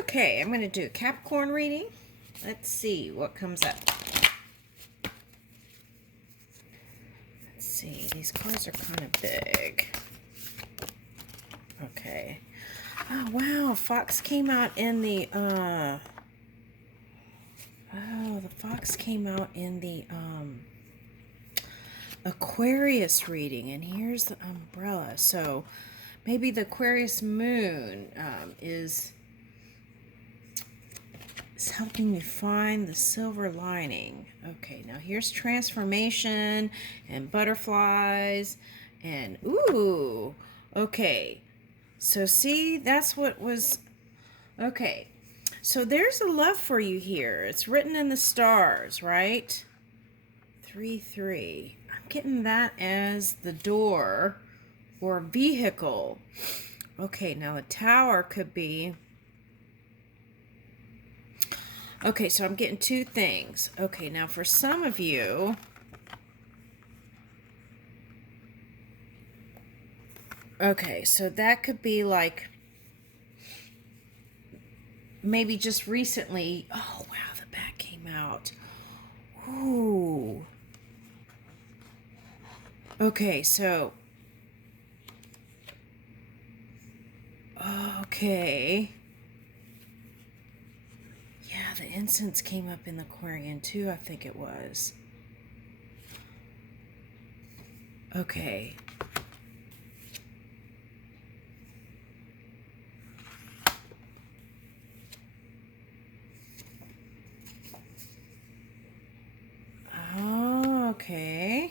Okay, I'm going to do a Capricorn reading. Let's see what comes up. Let's see, these cards are kind of big. Okay. Oh, wow, Fox came out in the, the Fox came out in the, Aquarius reading, and here's the umbrella. So maybe the Aquarius moon is helping you find the silver lining. Okay, now here's transformation and butterflies and ooh. Okay, so see, that's what was. Okay, so there's a love for you here. It's written in the stars, right? 3-3. I'm getting that as the door or vehicle. Okay, now the tower could be. Okay, so I'm getting two things. Okay, now for some of you, okay, so that could be like maybe just recently. Oh, wow, the back came out. Ooh. Okay, so. Okay. Yeah, the incense came up in the Aquarian too, I think it was. Okay. Oh, okay.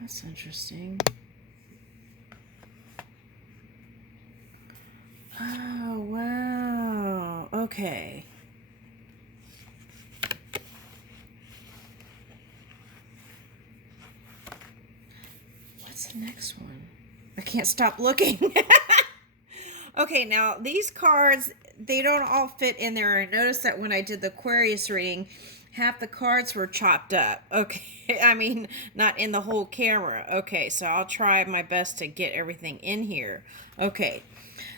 That's interesting. Oh, wow. Okay. What's the next one? I can't stop looking. Okay, now these cards, they don't all fit in there. I noticed that when I did the Aquarius reading, half the cards were chopped up. Okay, I mean, not in the whole camera. Okay, so I'll try my best to get everything in here. Okay,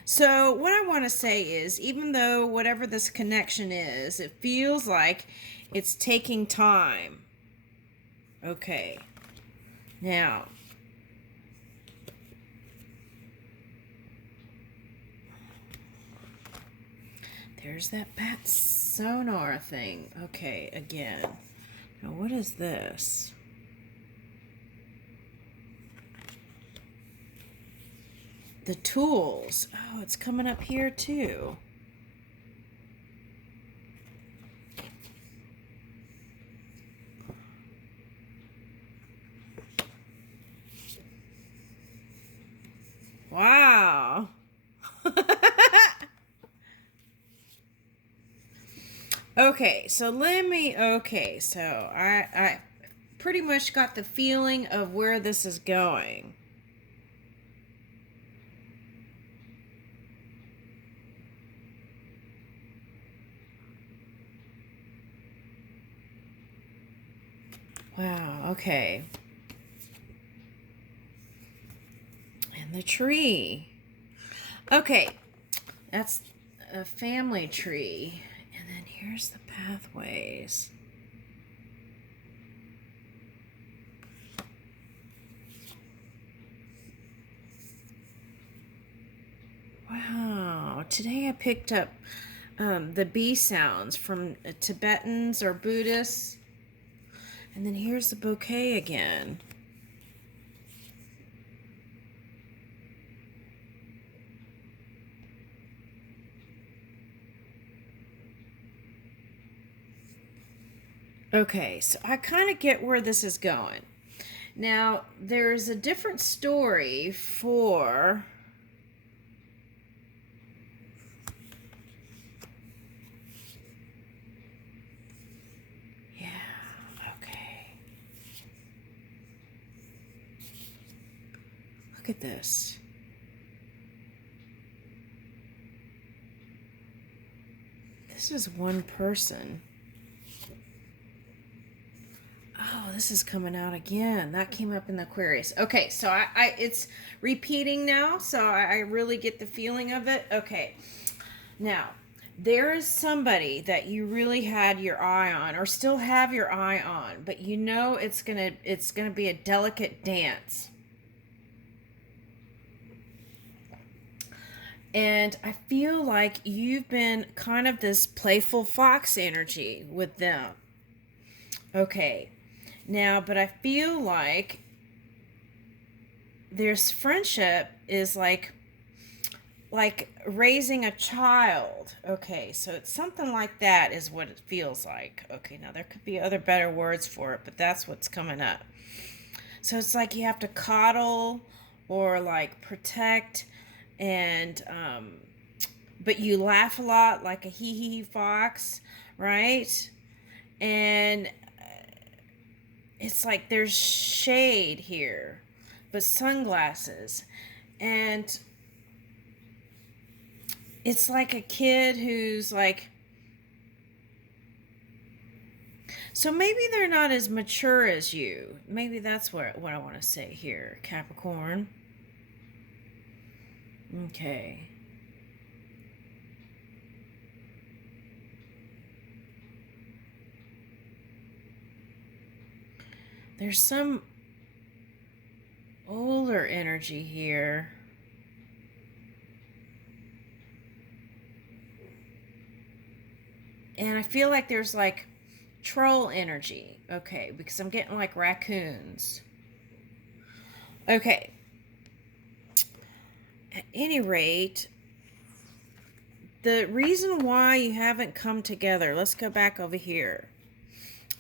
so what I want to say is, even though whatever this connection is, it feels like it's taking time. Okay, now. There's that bat sonar thing. Okay, again. Now, what is this? The tools. Oh, it's coming up here too. Wow. Okay, so I pretty much got the feeling of where this is going. Wow, okay. And the tree. Okay, that's a family tree. And then here's the pathways. Wow, today I picked up the bee sounds from Tibetans or Buddhists. And then here's the bouquet again. Okay, so I kind of get where this is going. Now, there's a different story for Look at this. This is one person. Oh, this is coming out again. That came up in the Aquarius. Okay, so I it's repeating now, so I really get the feeling of it. Okay, now there is somebody that you really had your eye on, or still have your eye on, but you know it's gonna be a delicate dance. And I feel like you've been kind of this playful fox energy with them. Okay. Now, but I feel like there's friendship is like raising a child. Okay, so it's something like that is what it feels like. Okay, now there could be other better words for it, but that's what's coming up. So it's like you have to coddle or like protect, and but you laugh a lot like a hee hee fox, right? And it's like there's shade here, but sunglasses. And it's like a kid who's like, so maybe they're not as mature as you. Maybe that's what I want to say here, Capricorn. Okay. There's some older energy here. And I feel like there's like troll energy. Okay, because I'm getting like raccoons. Okay. At any rate, the reason why you haven't come together, let's go back over here.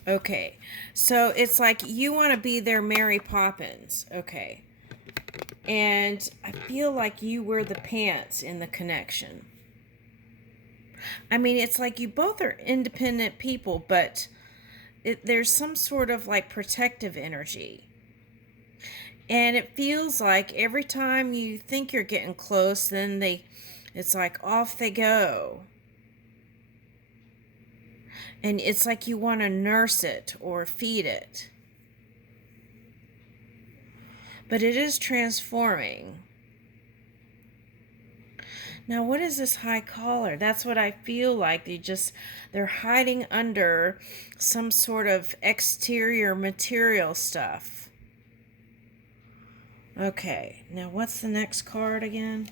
Okay, so it's like you want to be their Mary Poppins. Okay. And I feel like you wear the pants in the connection. I mean, it's like you both are independent people, but there's some sort of like protective energy. And it feels like every time you think you're getting close, then it's like off they go. And it's like you want to nurse it or feed it. But it is transforming. Now, what is this high collar? That's what I feel like. They're hiding under some sort of exterior material stuff. Okay, now what's the next card again?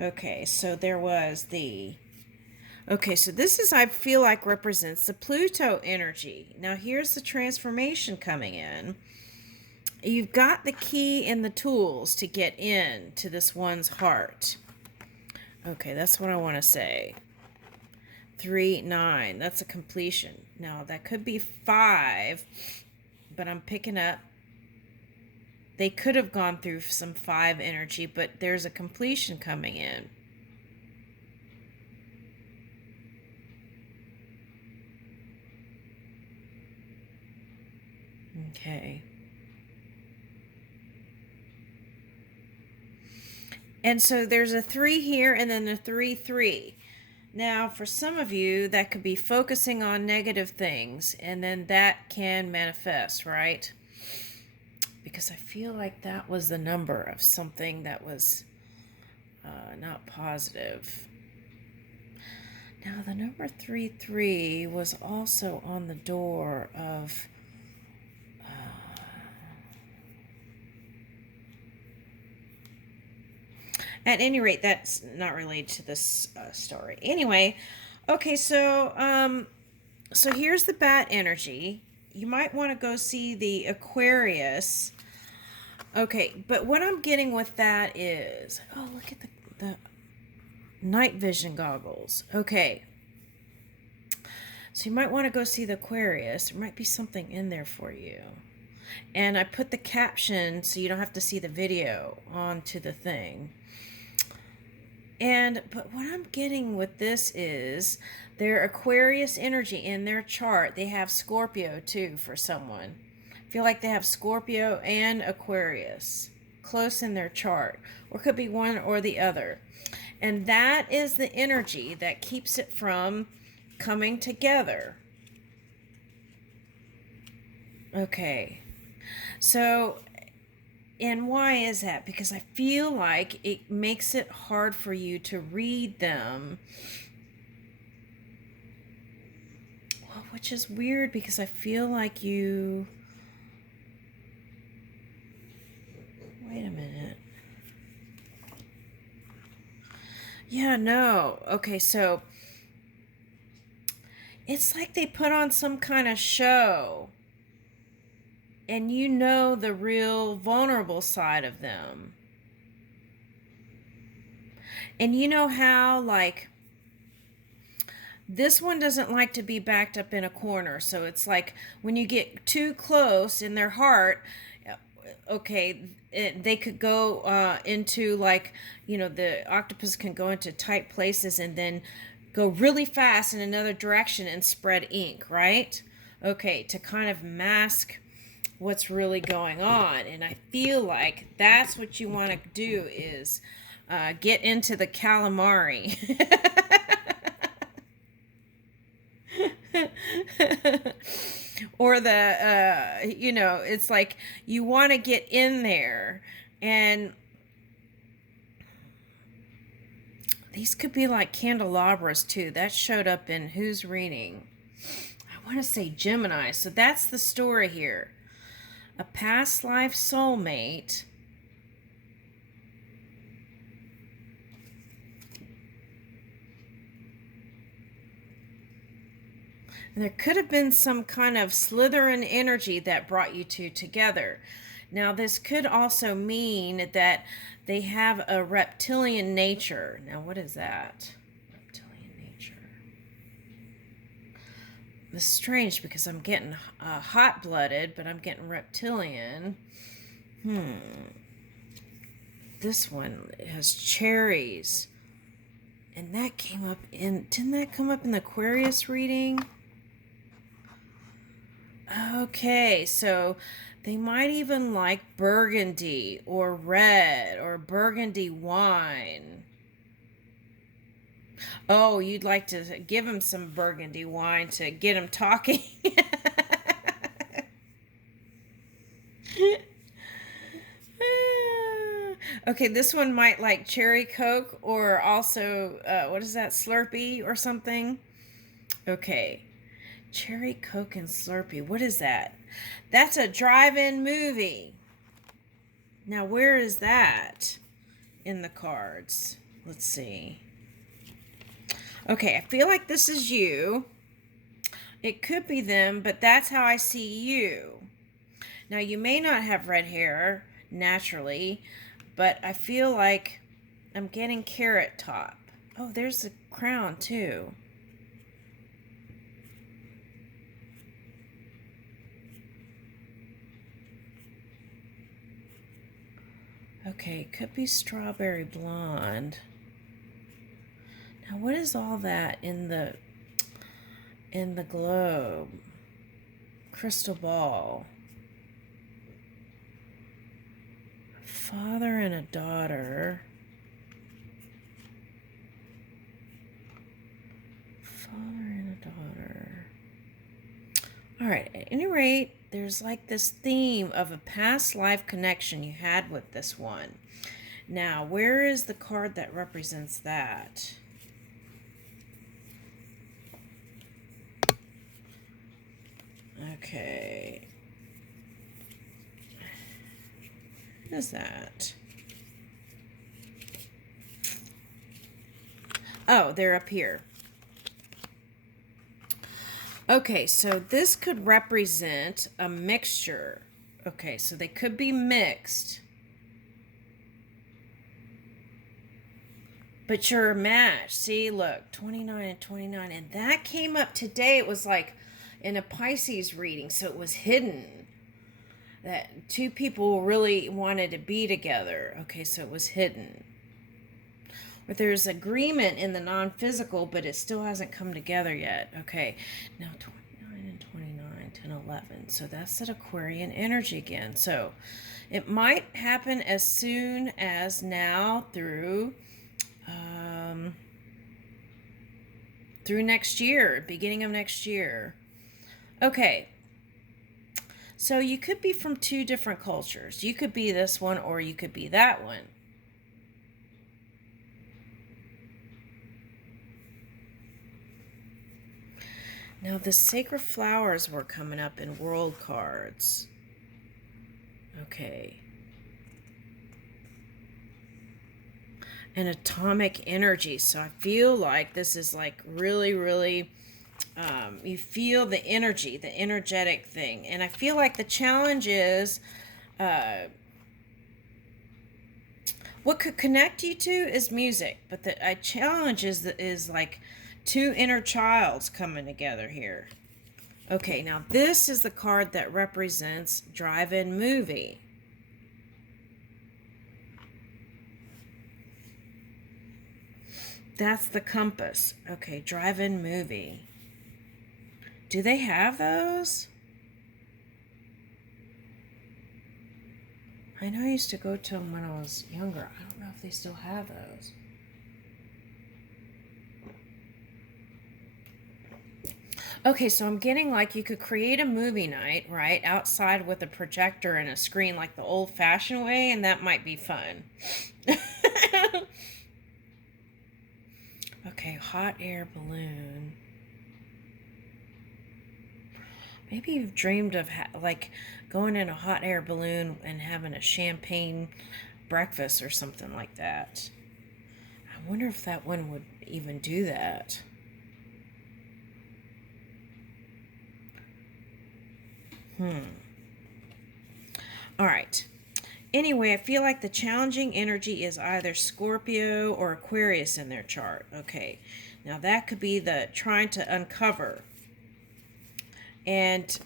Okay, so there was the... Okay, so this is, I feel like, represents the Pluto energy. Now, here's the transformation coming in. You've got the key and the tools to get in to this one's heart. Okay, that's what I want to say. 3, 9, that's a completion. Now, that could be 5, but I'm picking up. They could have gone through some 5 energy, but there's a completion coming in. Okay. And so there's a 3 here and then a 3, 3. Now, for some of you, that could be focusing on negative things, and then that can manifest, right? Because I feel like that was the number of something that was not positive. Now, the number 3, 3 was also on the door of... At any rate, that's not related to this story. Anyway, okay, so here's the bat energy. You might want to go see the Aquarius. Okay, but what I'm getting with that is, oh, look at the night vision goggles. Okay. So you might want to go see the Aquarius. There might be something in there for you. And I put the caption so you don't have to see the video onto the thing. But what I'm getting with this is their Aquarius energy in their chart. They have Scorpio too for someone. I feel like they have Scorpio and Aquarius. close in their chart, or could be one or the other. And that is the energy that keeps it from coming together. Okay. So, and why is that? Because I feel like it makes it hard for you to read them. Well, which is weird because I feel like you... Wait a minute. Yeah, no. Okay, so it's like they put on some kind of show. And you know the real vulnerable side of them. And you know how, like, this one doesn't like to be backed up in a corner. So it's like when you get too close in their heart, okay, they could go into, like, you know, the octopus can go into tight places and then go really fast in another direction and spread ink, right? Okay, to kind of mask what's really going on. And I feel like that's what you want to do is get into the calamari. Or the you know, it's like you want to get in there. And these could be like candelabras too. That showed up in who's reading? I want to say Gemini. So that's the story here. A past life soulmate and there could have been some kind of Slytherin energy that brought you two together. Now, this could also mean that they have a reptilian nature. Now, what is that? Reptilian nature. It's strange because I'm getting hot-blooded, but I'm getting reptilian. This one has cherries. And that came up in... Didn't that come up in the Aquarius reading? Okay, so they might even like burgundy or red or burgundy wine. Oh, you'd like to give them some burgundy wine to get them talking. Okay, this one might like cherry Coke or also, what is that, Slurpee or something? Okay, cherry Coke and Slurpee. What is that? That's a drive-in movie. Now, where is that in the cards? Let's see. Okay, I feel like this is you. It could be them, but that's how I see you. Now, you may not have red hair naturally, but I feel like I'm getting carrot top. Oh, there's the crown too. Okay, could be strawberry blonde. Now, what is all that in the globe? Crystal ball. Father and a daughter. Father and a daughter. All right, at any rate, there's like this theme of a past life connection you had with this one. Now, where is the card that represents that? Okay. What is that? Oh, they're up here. Okay, so this could represent a mixture. Okay, so they could be mixed. But you're a match. See, look, 29 and 29. And that came up today. It was like in a Pisces reading, so it was hidden. That two people really wanted to be together. Okay, so it was hidden. But there's agreement in the non-physical, but it still hasn't come together yet. Okay, now 29 and 29. and 11. So that's that Aquarian energy again. So it might happen as soon as now through next year, beginning of next year. Okay. So you could be from two different cultures. You could be this one or you could be that one. Now the sacred flowers were coming up in world cards. Okay. And atomic energy. So I feel like this is like really, really, you feel the energy, the energetic thing. And I feel like the challenge is, what could connect you to is music. But the challenge is like two inner childs coming together here. Okay, now this is the card that represents drive-in movie. That's the compass. Okay, drive-in movie. Do they have those? I know I used to go to them when I was younger. I don't know if they still have those. Okay, so I'm getting like you could create a movie night, right, outside with a projector and a screen like the old-fashioned way, and that might be fun. Okay, hot air balloon. Maybe you've dreamed of like going in a hot air balloon and having a champagne breakfast or something like that. I wonder if that one would even do that. All right. Anyway, I feel like the challenging energy is either Scorpio or Aquarius in their chart. Okay. Now that could be the trying to uncover. And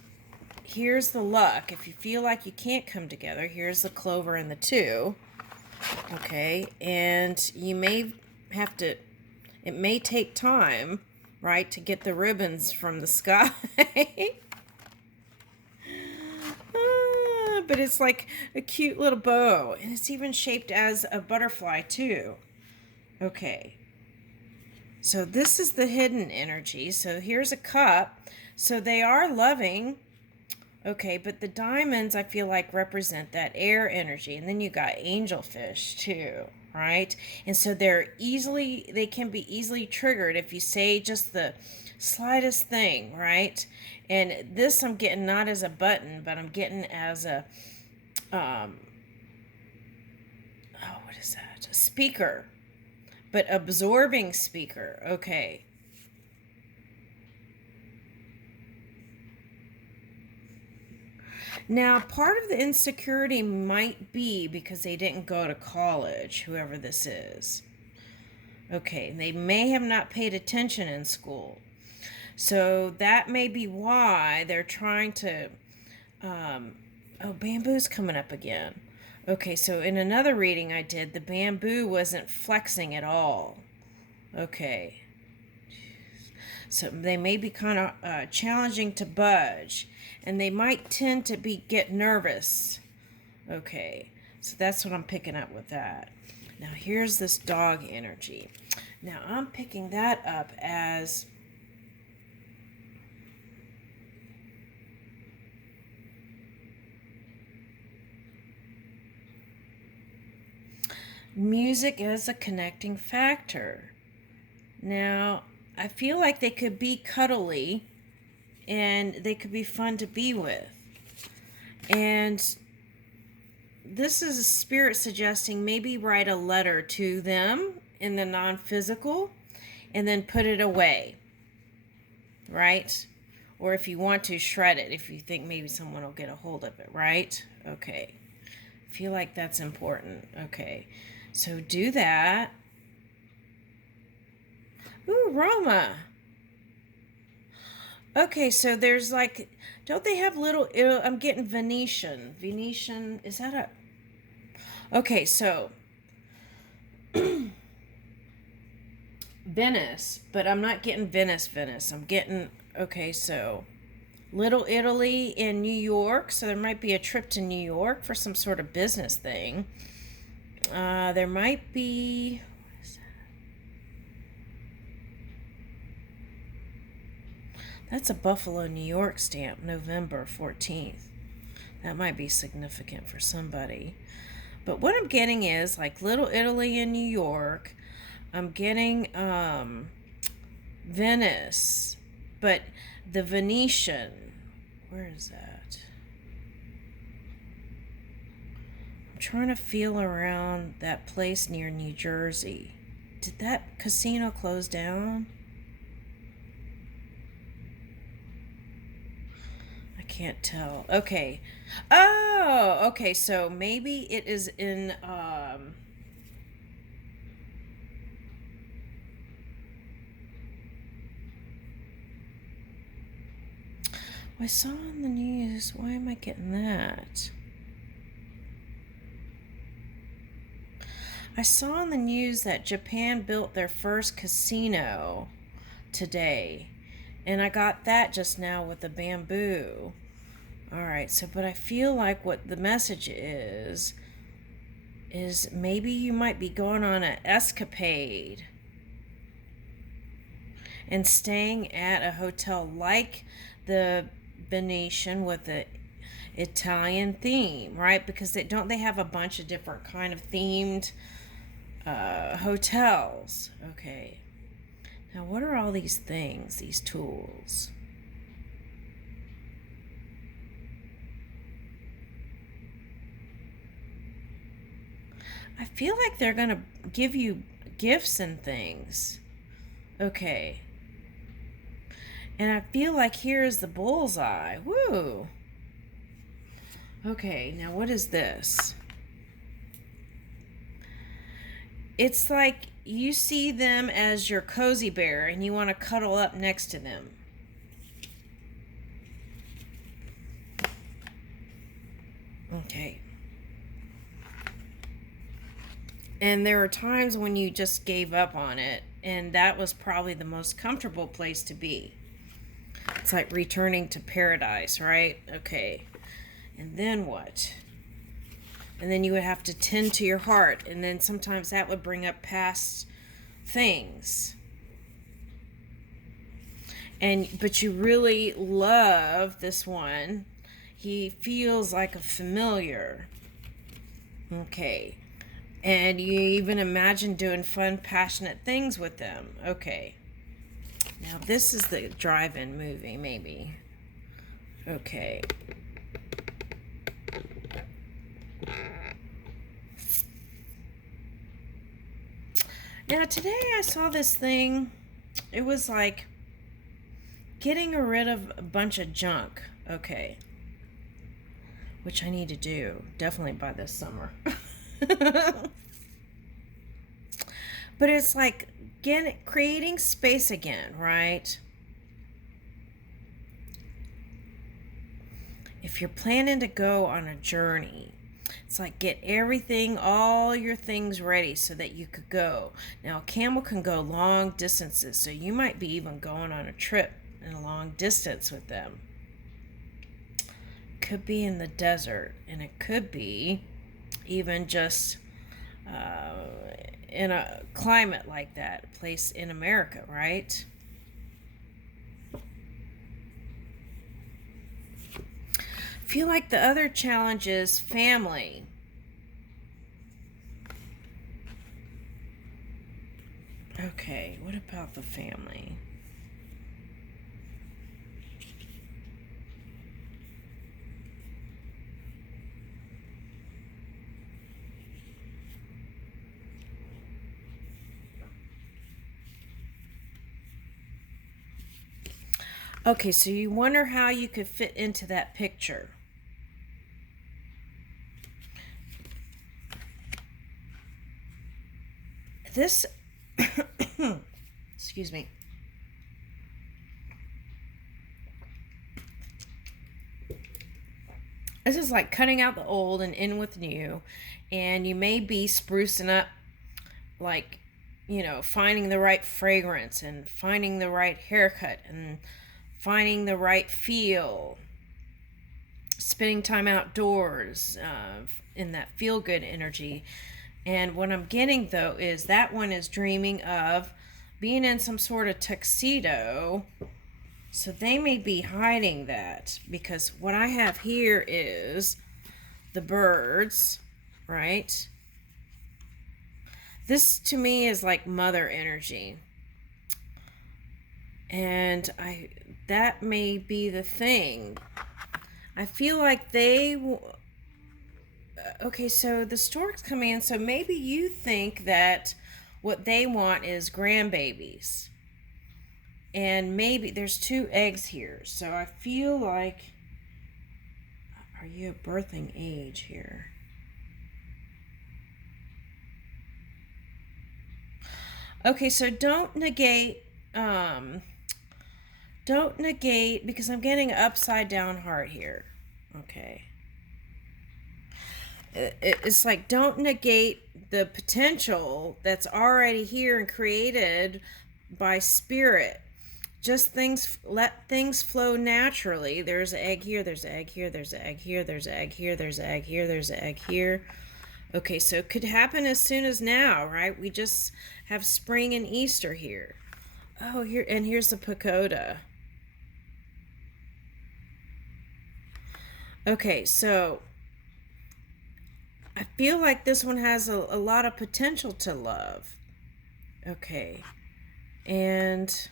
here's the luck. If you feel like you can't come together, here's the clover and the 2. Okay. And you may have to, it may take time, right, to get the ribbons from the sky. But it's like a cute little bow, and it's even shaped as a butterfly too. Okay, so this is the hidden energy. So here's a cup. So they are loving. Okay, but the diamonds I feel like represent that air energy, and then you got angelfish too, right? And so they can be easily triggered if you say just the slightest thing, right? And this I'm getting not as a button, but I'm getting as a what is that? A speaker, but absorbing speaker. Okay. Now, part of the insecurity might be because they didn't go to college, whoever this is. Okay, they may have not paid attention in school. So that may be why they're trying to, oh, bamboo's coming up again. Okay, so in another reading I did, the bamboo wasn't flexing at all. Okay. So they may be kind of challenging to budge, and they might tend to get nervous. Okay, so that's what I'm picking up with that. Now here's this dog energy. Now I'm picking that up as music as a connecting factor. Now, I feel like they could be cuddly and they could be fun to be with. And this is a spirit suggesting maybe write a letter to them in the non-physical and then put it away, right? Or if you want to, shred it if you think maybe someone will get a hold of it, right? Okay. I feel like that's important. Okay. So do that. Ooh, Roma. Okay, so there's like, don't they have little, I'm getting Venetian. Venetian, is that a, okay, so Venice, but I'm not getting Venice. I'm getting, okay, so Little Italy in New York, so there might be a trip to New York for some sort of business thing. There might be... what is that? That's a Buffalo, New York stamp, November 14th. That might be significant for somebody. But what I'm getting is like Little Italy in New York. I'm getting Venice, but the Venetian, where is that? I'm trying to feel around that place near New Jersey. Did that casino close down? I can't tell. Okay. Oh, okay. So maybe it is in I saw on the news. Why am I getting that? I saw on the news that Japan built their first casino today. And I got that just now with the bamboo. All right, so but I feel like what the message is maybe you might be going on an escapade and staying at a hotel like the Venetian with the Italian theme, right? Because they have a bunch of different kind of themed hotels. Okay. Now what are all these things, these tools? I feel like they're going to give you gifts and things. Okay. And I feel like here is the bullseye. Woo. Okay, now what is this? It's like you see them as your cozy bear and you want to cuddle up next to them. Okay. And there were times when you just gave up on it, and that was probably the most comfortable place to be. It's like returning to paradise, right? Okay. And then what? And then you would have to tend to your heart, and then sometimes that would bring up past things. But you really love this one. He feels like a familiar. Okay. And you even imagine doing fun, passionate things with them. Okay. Now this is the drive-in movie, maybe. Okay. Now today I saw this thing. It was like getting rid of a bunch of junk. Okay. Which I need to do. Definitely by this summer. But it's like creating space again, right? If you're planning to go on a journey, it's like get everything, all your things ready so that you could go. Now, a camel can go long distances, so you might be even going on a trip in a long distance with them. Could be in the desert, and it could be even just in a climate like that, a place in America, right? I feel like the other challenge is family. Okay, what about the family? Okay, so you wonder how you could fit into that picture. This, excuse me. This is like cutting out the old and in with new, and you may be sprucing up, like, finding the right fragrance and finding the right haircut and finding the right feel, spending time outdoors, in that feel-good energy. And what I'm getting, though, is that one is dreaming of being in some sort of tuxedo. So they may be hiding that, because what I have here is the birds, right? This to me is like mother energy. And that may be the thing. I feel like okay, so the stork's coming in, so maybe you think that what they want is grandbabies. And maybe there's 2 eggs here. So I feel like, are you a birthing age here? Okay, so don't negate, because I'm getting an upside down heart here. Okay. It's like, don't negate the potential that's already here and created by spirit. Just let things flow naturally. There's an egg here, there's an egg here, there's an egg here, there's an egg here, there's an egg here, there's an egg here. Okay, so it could happen as soon as now, right? We just have spring and Easter here. Oh, here's the pagoda. Okay, so I feel like this one has a lot of potential to love. Okay. And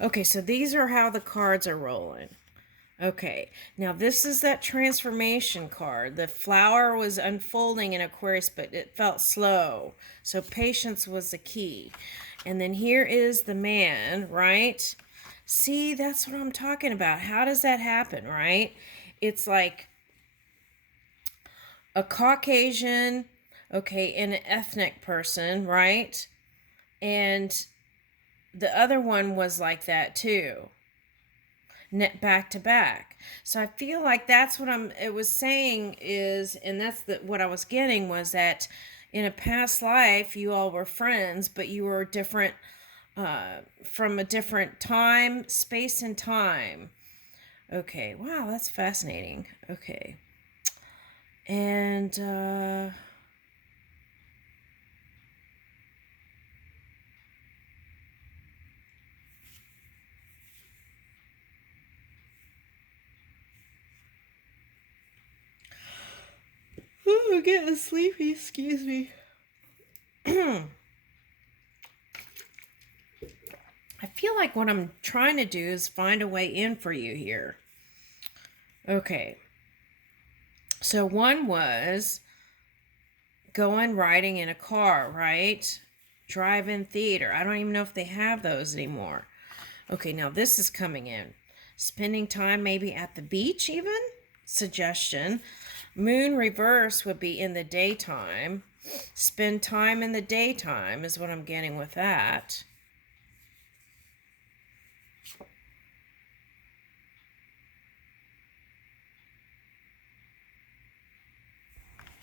okay, so these are how the cards are rolling. Okay, now this is that transformation card. The flower was unfolding in Aquarius, but it felt slow. So patience was the key. And then here is the man, right? See, that's what I'm talking about. How does that happen, right? It's like a Caucasian, okay, and an ethnic person, right? And the other one was like that too. Back to back. So I feel like that's what it was saying is, and that's what I was getting was that in a past life you all were friends, but you were different, from a different time, space and time. Okay, wow, that's fascinating. Okay. And oh, I'm getting sleepy, excuse me. I feel like what I'm trying to do is find a way in for you here. Okay. So one was going riding in a car, right? Drive-in theater. I don't even know if they have those anymore. Okay, now this is coming in. Spending time maybe at the beach even? Suggestion. Moon reverse would be in the daytime. Spend time in the daytime is what I'm getting with that.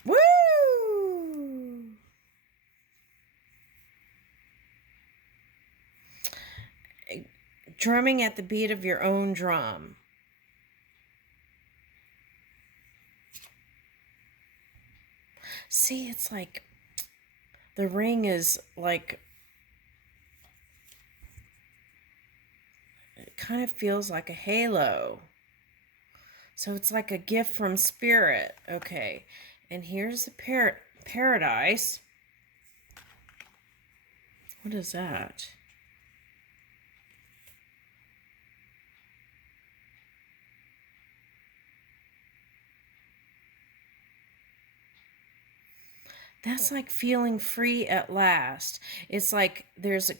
Woo! Drumming at the beat of your own drum. See, it's like the ring is like, it kind of feels like a halo. So it's like a gift from spirit. Okay. And here's the paradise. What is that? That's like feeling free at last. It's like there's